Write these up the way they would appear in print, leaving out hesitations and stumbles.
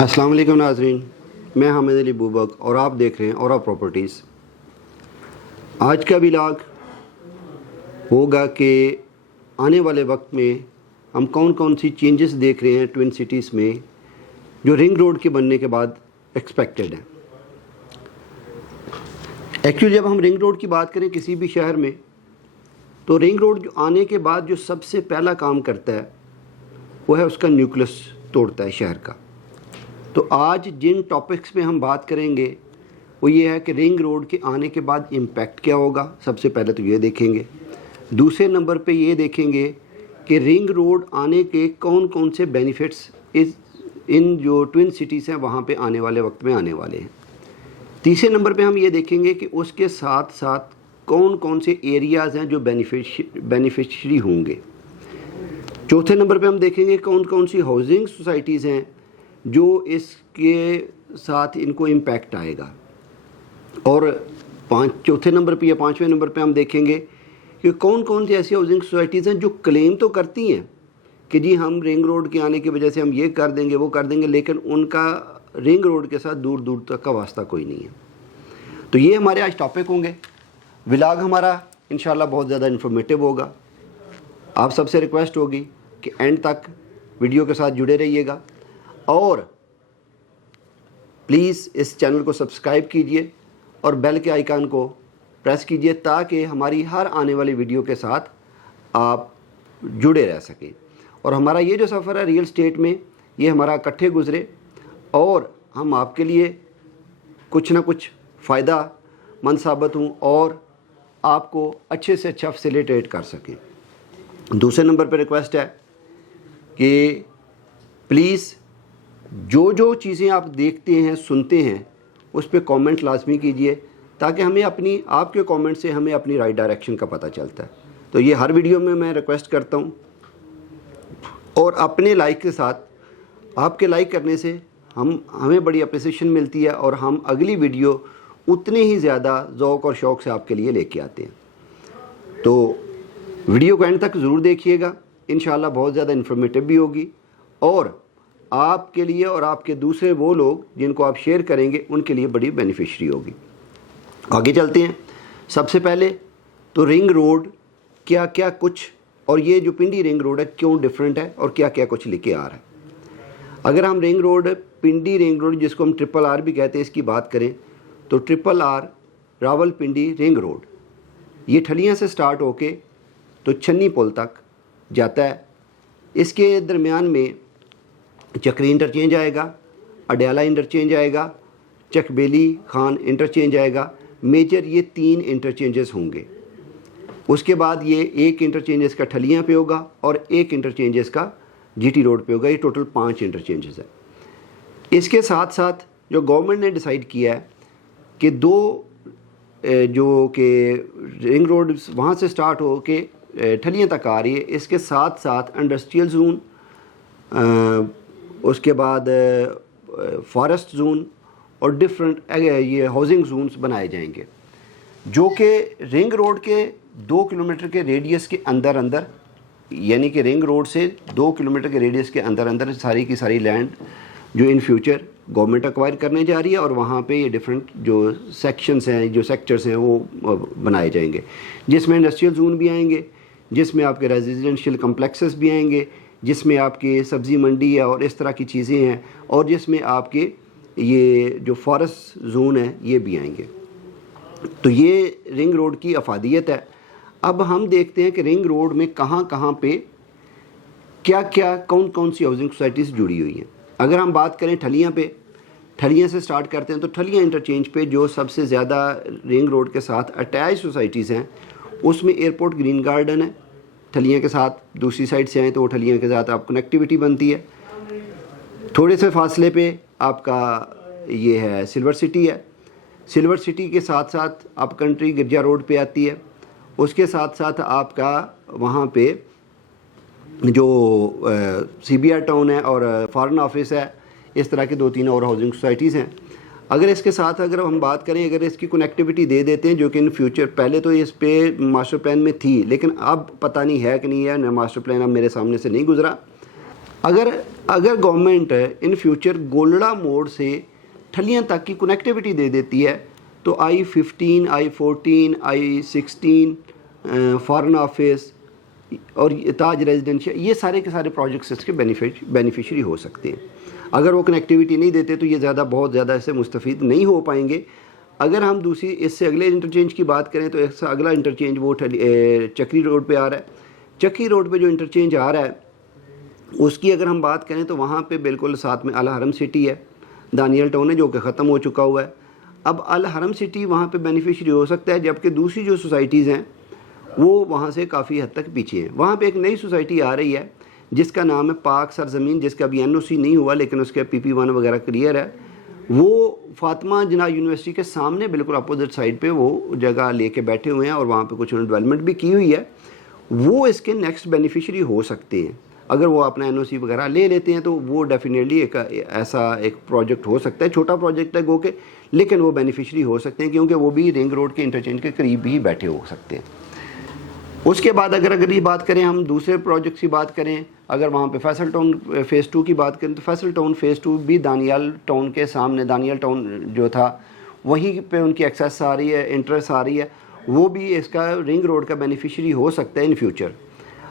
السلام علیکم ناظرین، میں حامد علی بوبک اور آپ دیکھ رہے ہیں اورا پراپرٹیز۔ آج کا ولاگ ہوگا کہ آنے والے وقت میں ہم کون کون سی چینجز دیکھ رہے ہیں ٹوئن سٹیز میں جو رنگ روڈ کے بننے کے بعد ایکسپیکٹڈ ہیں۔ ایکچولی جب ہم رنگ روڈ کی بات کریں کسی بھی شہر میں تو رنگ روڈ جو آنے کے بعد جو سب سے پہلا کام کرتا ہے وہ ہے اس کا نیوکلس توڑتا ہے شہر کا۔ تو آج جن ٹاپکس پہ ہم بات کریں گے وہ یہ ہے کہ رنگ روڈ کے آنے کے بعد امپیکٹ کیا ہوگا، سب سے پہلے تو یہ دیکھیں گے۔ دوسرے نمبر پہ یہ دیکھیں گے کہ رنگ روڈ آنے کے کون کون سے بینیفٹس ان جو ٹوئن سٹیز ہیں وہاں پہ آنے والے وقت میں آنے والے ہیں۔ تیسرے نمبر پہ ہم یہ دیکھیں گے کہ اس کے ساتھ ساتھ کون کون سے ایریاز ہیں جو بینیفیشری ہوں گے۔ چوتھے نمبر پہ ہم دیکھیں گے کون کون سی ہاؤسنگ سوسائٹیز ہیں جو اس کے ساتھ ان کو امپیکٹ آئے گا۔ اور چوتھے نمبر پہ یا پانچویں نمبر پہ ہم دیکھیں گے کہ کون کون سی ایسی ہاؤسنگ سوسائٹیز ہیں جو کلیم تو کرتی ہیں کہ جی ہم رنگ روڈ کے آنے کی وجہ سے ہم یہ کر دیں گے وہ کر دیں گے، لیکن ان کا رنگ روڈ کے ساتھ دور دور تک کا واسطہ کوئی نہیں ہے۔ تو یہ ہمارے آج ٹاپک ہوں گے۔ ولاگ ہمارا انشاءاللہ بہت زیادہ انفارمیٹیو ہوگا۔ آپ سب سے ریکویسٹ ہوگی کہ اینڈ تک ویڈیو کے ساتھ جڑے رہیے گا اور پلیز اس چینل کو سبسکرائب کیجئے اور بیل کے آئیکن کو پریس کیجئے تاکہ ہماری ہر آنے والی ویڈیو کے ساتھ آپ جڑے رہ سکیں، اور ہمارا یہ جو سفر ہے ریئل اسٹیٹ میں یہ ہمارا اکٹھے گزرے اور ہم آپ کے لیے کچھ نہ کچھ فائدہ مند ثابت ہوں اور آپ کو اچھے سے اچھا فیسیلیٹیٹ کر سکیں۔ دوسرے نمبر پہ ریکویسٹ ہے کہ پلیز جو چیزیں آپ دیکھتے ہیں سنتے ہیں اس پہ کامنٹ لازمی کیجئے تاکہ ہمیں آپ کے کامنٹ سے ہمیں اپنی رائٹ ڈائریکشن کا پتہ چلتا ہے۔ تو یہ ہر ویڈیو میں ریکویسٹ کرتا ہوں، اور اپنے لائک کے ساتھ آپ کے لائک کرنے سے ہمیں بڑی اپریسیشن ملتی ہے اور ہم اگلی ویڈیو اتنے ہی زیادہ ذوق اور شوق سے آپ کے لیے لے کے آتے ہیں۔ تو ویڈیو کو اینڈ تک ضرور دیکھیے گا، انشاءاللہ بہت زیادہ انفارمیٹیو بھی ہوگی اور آپ کے لیے اور آپ کے دوسرے وہ لوگ جن کو آپ شیئر کریں گے ان کے لیے بڑی بینیفیشری ہوگی۔ آگے چلتے ہیں۔ سب سے پہلے تو رنگ روڈ کیا کیا کچھ، اور یہ جو پنڈی رنگ روڈ ہے کیوں ڈیفرنٹ ہے اور کیا کیا کچھ لے کے آ رہا ہے۔ اگر ہم ring road Pindi ring road جس کو ہم ٹرپل آر بھی کہتے ہیں اس کی بات کریں تو triple are Rawal Pindi ring road یہ ٹھلیاں سے سٹارٹ ہو کے تو چھنی پل تک جاتا ہے۔ اس کے درمیان میں چکری انٹرچینج آئے گا، اڈیالہ انٹرچینج آئے گا، چک بیلی خان انٹرچینج آئے گا۔ میجر یہ 3 انٹرچینجز ہوں گے۔ اس کے بعد یہ ایک انٹرچینج کا ٹھلیاں پہ ہوگا اور ایک انٹرچینج کا جی ٹی روڈ پہ ہوگا۔ یہ ٹوٹل 5 انٹرچینجز ہیں۔ اس کے ساتھ ساتھ جو گورنمنٹ نے ڈیسائیڈ کیا ہے کہ جو کہ رنگ روڈ وہاں سے سٹارٹ ہو کے ٹھلیاں تک آ رہی ہے، اس کے ساتھ ساتھ انڈسٹریل زون، اس کے بعد فارسٹ زون اور ڈفرینٹ یہ ہاؤسنگ زونز بنائے جائیں گے جو کہ رنگ روڈ کے 2 کلومیٹر کے ریڈیس کے اندر یعنی کہ رنگ روڈ سے 2 کلومیٹر کے ریڈیس کے اندر ساری کی ساری لینڈ جو ان فیوچر گورنمنٹ ایکوائر کرنے جا رہی ہے، اور وہاں پہ یہ ڈفرینٹ جو سیکشنز ہیں جو سیکٹرز ہیں وہ بنائے جائیں گے، جس میں انڈسٹریل زون بھی آئیں گے، جس میں آپ کے ریزیڈنشیل کمپلیکسز بھی آئیں گے، جس میں آپ کے سبزی منڈی ہے اور اس طرح کی چیزیں ہیں، اور جس میں آپ کے یہ جو فارسٹ زون ہے یہ بھی آئیں گے۔ تو یہ رنگ روڈ کی افادیت ہے۔ اب ہم دیکھتے ہیں کہ رنگ روڈ میں کہاں کہاں پہ کیا کون کون سی ہاؤسنگ سوسائٹیز جڑی ہوئی ہیں۔ اگر ہم بات کریں ٹھلیاں سے سٹارٹ کرتے ہیں تو ٹھلیاں انٹرچینج پہ جو سب سے زیادہ رنگ روڈ کے ساتھ اٹیچ سوسائٹیز ہیں اس میں ایئرپورٹ گرین گارڈن ہے۔ ٹھلیاں کے ساتھ دوسری سائڈ سے آئیں تو وہ ٹھلیاں کے ساتھ آپ کنیکٹیوٹی بنتی ہے۔ تھوڑے سے فاصلے پہ آپ کا یہ ہے سلور سٹی ہے۔ سلور سٹی کے ساتھ ساتھ آپ کنٹری گرجا روڈ پہ آتی ہے۔ اس کے ساتھ ساتھ آپ کا وہاں پہ جو سی بی آر ٹاؤن ہے اور فارن آفس ہے، اس طرح کے 2-3 اور ہاؤسنگ سوسائٹیز ہیں۔ اگر اس کے ساتھ اگر ہم بات کریں، اگر اس کی کنیکٹیوٹی دے دیتے ہیں جو کہ ان فیوچر، پہلے تو اس پہ ماسٹر پلان میں تھی لیکن اب پتہ نہیں ہے کہ نہیں ہے، ماسٹر پلان اب میرے سامنے سے نہیں گزرا، اگر گورنمنٹ ان فیوچر گولڑا موڑ سے ٹھلیاں تک کی کنیکٹیوٹی دے دیتی ہے تو I-15 I-14 I-16 foreign office اور تاج ریزیڈنشیل یہ سارے کے سارے پروجیکٹس اس کے بینیفیشری ہو سکتے ہیں. اگر وہ کنیکٹیوٹی نہیں دیتے تو یہ بہت زیادہ اس سے مستفید نہیں ہو پائیں گے. اگر ہم دوسری اس سے اگلے انٹرچینج کی بات کریں تو اس سے اگلا انٹرچینج وہ چکری روڈ پہ آ رہا ہے. چکری روڈ پہ جو انٹرچینج آ رہا ہے اس کی اگر ہم بات کریں تو وہاں پہ بالکل ساتھ میں الحرم سٹی ہے, دانیال ٹاؤن ہے جو کہ ختم ہو چکا ہوا ہے. اب الحرم سٹی وہاں پہ بینیفیشری ہو سکتا ہے, جبکہ دوسری جو سوسائٹیز ہیں وہ وہاں سے کافی حد تک پیچھے ہیں. وہاں پہ ایک نئی سوسائٹی آ رہی ہے جس کا نام ہے پاک سرزمین, جس کا ابھی NOC نہیں ہوا لیکن اس کے PP1 وغیرہ کلیئر ہے. وہ فاطمہ جناح یونیورسٹی کے سامنے بالکل اپوزٹ سائڈ پہ وہ جگہ لے کے بیٹھے ہوئے ہیں اور وہاں پہ کچھ انہوں نے ڈیولپمنٹ بھی کی ہوئی ہے. وہ اس کے نیکسٹ بینیفیشری ہو سکتے ہیں اگر وہ اپنا NOC وغیرہ لے لیتے ہیں, تو وہ ڈیفینیٹلی ایک ایسا ایک پروجیکٹ ہو سکتا ہے. چھوٹا پروجیکٹ ہے گو کہ, لیکن وہ بینیفیشری ہو سکتے ہیں کیونکہ وہ بھی رنگ روڈ کے انٹرچینج کے قریب ہی بیٹھے ہو سکتے ہیں. اس کے بعد اگر یہ بات کریں ہم دوسرے پروجیکٹس کی بات کریں, اگر وہاں پہ فیصل ٹاؤن فیز 2 کی بات کریں تو فیصل ٹاؤن فیز 2 بھی دانیال ٹاؤن کے سامنے, دانیال ٹاؤن جو تھا وہیں پہ ان کی ایکسیس آ رہی ہے, انٹرس آ رہی ہے. وہ بھی اس کا رنگ روڈ کا بینیفیشری ہو سکتا ہے ان فیوچر.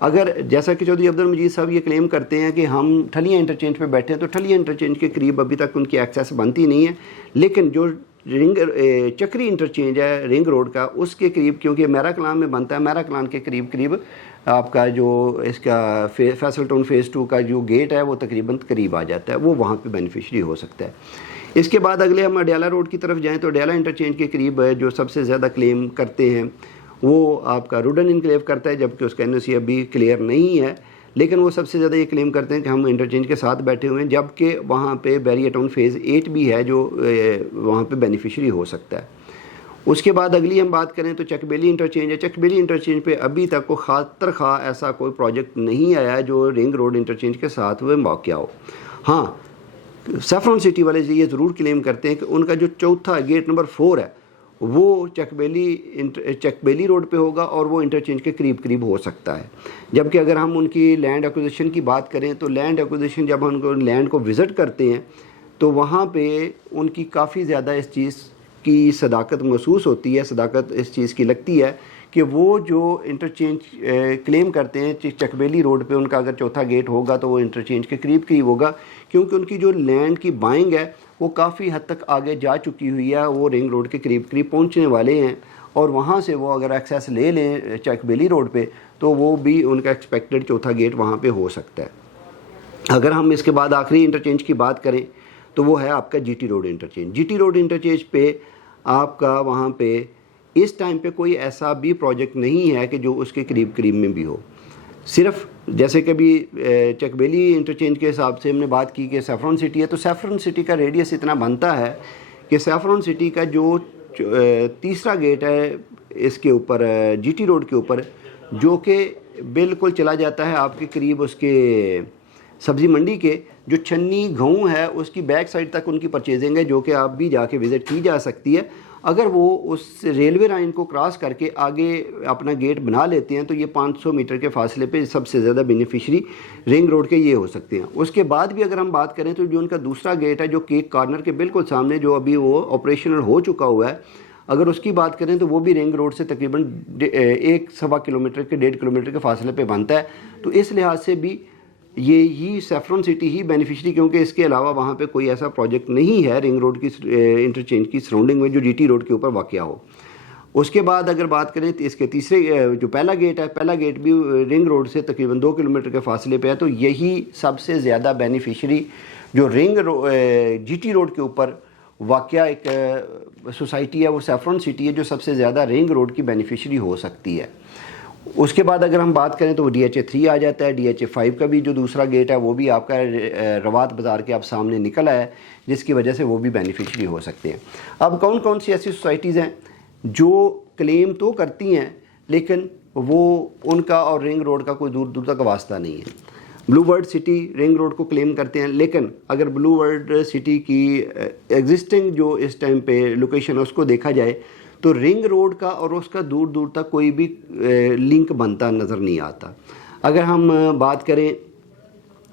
اگر جیسا کہ چودھری عبدالمجید صاحب یہ کلیم کرتے ہیں کہ ہم ٹھلیاں انٹرچینج پہ بیٹھے ہیں, تو ٹھلیاں انٹرچینج کے قریب ابھی تک ان کی ایکسیس بنتی نہیں ہے, لیکن جو چکری انٹرچینج ہے رنگ روڈ کا اس کے قریب, کیونکہ میرا کلام میں بنتا ہے, میرا کلام کے قریب آپ کا جو اس کا فیصل ٹاؤن فیز 2 کا جو گیٹ ہے وہ تقریباً قریب آ جاتا ہے, وہ وہاں پہ بینیفیشری ہو سکتا ہے. اس کے بعد اگلے ہم اڈیالہ روڈ کی طرف جائیں تو اڈیالہ انٹرچینج کے قریب جو سب سے زیادہ کلیم کرتے ہیں وہ آپ کا روڈن انکلیو کرتا ہے, جبکہ اس کا NOC ابھی کلیئر نہیں ہے, لیکن وہ سب سے زیادہ یہ کلیم کرتے ہیں کہ ہم انٹرچینج کے ساتھ بیٹھے ہوئے ہیں, جبکہ وہاں پہ بیریہ ٹاؤن فیز 8 بھی ہے جو وہاں پہ بینیفیشری ہو سکتا ہے. اس کے بعد اگلی ہم بات کریں تو چک بیلی انٹرچینج ہے. چک بیلی انٹرچینج پہ ابھی تک کوئی خاطر خواہ ایسا کوئی پروجیکٹ نہیں آیا ہے جو رنگ روڈ انٹرچینج کے ساتھ وہ واقع ہو. ہاں, سیفرون سٹی والے یہ ضرور کلیم کرتے ہیں کہ ان کا جو چوتھا گیٹ نمبر 4 ہے وہ چک بیلی روڈ پہ ہوگا اور وہ انٹرچینج کے قریب ہو سکتا ہے. جبکہ اگر ہم ان کی لینڈ ایکوزیشن کی بات کریں تو لینڈ ایکوزیشن جب ہم لینڈ کو وزٹ کرتے ہیں تو وہاں پہ ان کی کافی زیادہ اس چیز کی صداقت محسوس ہوتی ہے, صداقت اس چیز کی لگتی ہے کہ وہ جو انٹرچینج کلیم کرتے ہیں چک بیلی روڈ پہ ان کا اگر چوتھا گیٹ ہوگا تو وہ انٹرچینج کے قریب ہوگا, کیونکہ ان کی جو لینڈ کی بائنگ ہے وہ کافی حد تک آگے جا چکی ہوئی ہے, وہ رنگ روڈ کے قریب پہنچنے والے ہیں, اور وہاں سے وہ اگر ایکسیس لے لیں چک بیلی روڈ پہ تو وہ بھی ان کا ایکسپیکٹڈ چوتھا گیٹ وہاں پہ ہو سکتا ہے. اگر ہم اس کے بعد آخری انٹرچینج کی بات کریں تو وہ ہے آپ کا GT road interchange. GT road interchange پہ آپ کا وہاں پہ اس ٹائم پہ کوئی ایسا بھی پروجیکٹ نہیں ہے کہ جو اس کے قریب میں بھی ہو. صرف جیسے کہ بھی چک بیلی انٹرچینج کے حساب سے ہم نے بات کی کہ سیفرون سٹی ہے, تو سیفرون سٹی کا ریڈیس اتنا بنتا ہے کہ سیفرون سٹی کا جو تیسرا گیٹ ہے اس کے اوپر GT روڈ کے اوپر, جو کہ بالکل چلا جاتا ہے آپ کے قریب اس کے سبزی منڈی کے جو چھنی گھؤں ہے اس کی بیک سائڈ تک ان کی پرچیزنگ ہے, جو کہ آپ بھی جا کے وزٹ کی جا سکتی ہے. اگر وہ اس ریلوے لائن کو کراس کر کے آگے اپنا گیٹ بنا لیتے ہیں تو یہ 500 میٹر کے فاصلے پہ سب سے زیادہ بینیفیشری رنگ روڈ کے یہ ہو سکتے ہیں. اس کے بعد بھی اگر ہم بات کریں تو جو ان کا دوسرا گیٹ ہے جو کیک کارنر کے بالکل سامنے جو ابھی وہ آپریشنل ہو چکا ہوا ہے, اگر اس کی بات کریں تو وہ بھی رنگ روڈ سے تقریباً 1.25 کلومیٹر کے 1.5 کلومیٹر کے فاصلے پہ بنتا ہے. تو اس لحاظ سے بھی یہی سیفرون سٹی ہی بینیفیشری, کیونکہ اس کے علاوہ وہاں پہ کوئی ایسا پروجیکٹ نہیں ہے رنگ روڈ کی انٹرچینج کی سراؤنڈنگ میں جو GT روڈ کے اوپر واقع ہو. اس کے بعد اگر بات کریں تو اس کے تیسرے جو پہلا گیٹ ہے, پہلا گیٹ بھی رنگ روڈ سے تقریباً 2 کلومیٹر کے فاصلے پہ ہے. تو یہی سب سے زیادہ بینیفیشری جو GT روڈ کے اوپر واقع ایک سوسائٹی ہے وہ سیفرون سٹی ہے, جو سب سے زیادہ رنگ روڈ کی بینیفیشری ہو سکتی ہے. اس کے بعد اگر ہم بات کریں تو وہ DHA 3 آ جاتا ہے. DHA 5 کا بھی جو دوسرا گیٹ ہے وہ بھی آپ کا روات بازار کے آپ سامنے نکل آیا ہے, جس کی وجہ سے وہ بھی بینیفیشری ہو سکتے ہیں. اب کون سی ایسی سوسائٹیز ہیں جو کلیم تو کرتی ہیں لیکن وہ ان کا اور رنگ روڈ کا کوئی دور تک واسطہ نہیں ہے. بلو برڈ سٹی رنگ روڈ کو کلیم کرتے ہیں, لیکن اگر بلو برڈ سٹی کی ایگزسٹنگ جو اس ٹائم پہ لوکیشن ہے اس کو دیکھا جائے تو رنگ روڈ کا اور اس کا دور تک کوئی بھی لنک بنتا نظر نہیں آتا. اگر ہم بات کریں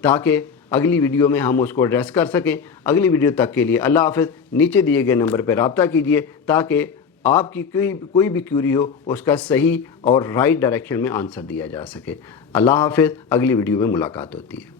تاکہ اگلی ویڈیو میں ہم اس کو ایڈریس کر سکیں۔ اگلی ویڈیو تک کے لیے اللہ حافظ۔ نیچے دیے گئے نمبر پہ رابطہ کیجئے تاکہ آپ کی کوئی بھی کیوری ہو اس کا صحیح اور رائٹ ڈائریکشن میں آنسر دیا جا سکے۔ اللہ حافظ، اگلی ویڈیو میں ملاقات ہوتی ہے۔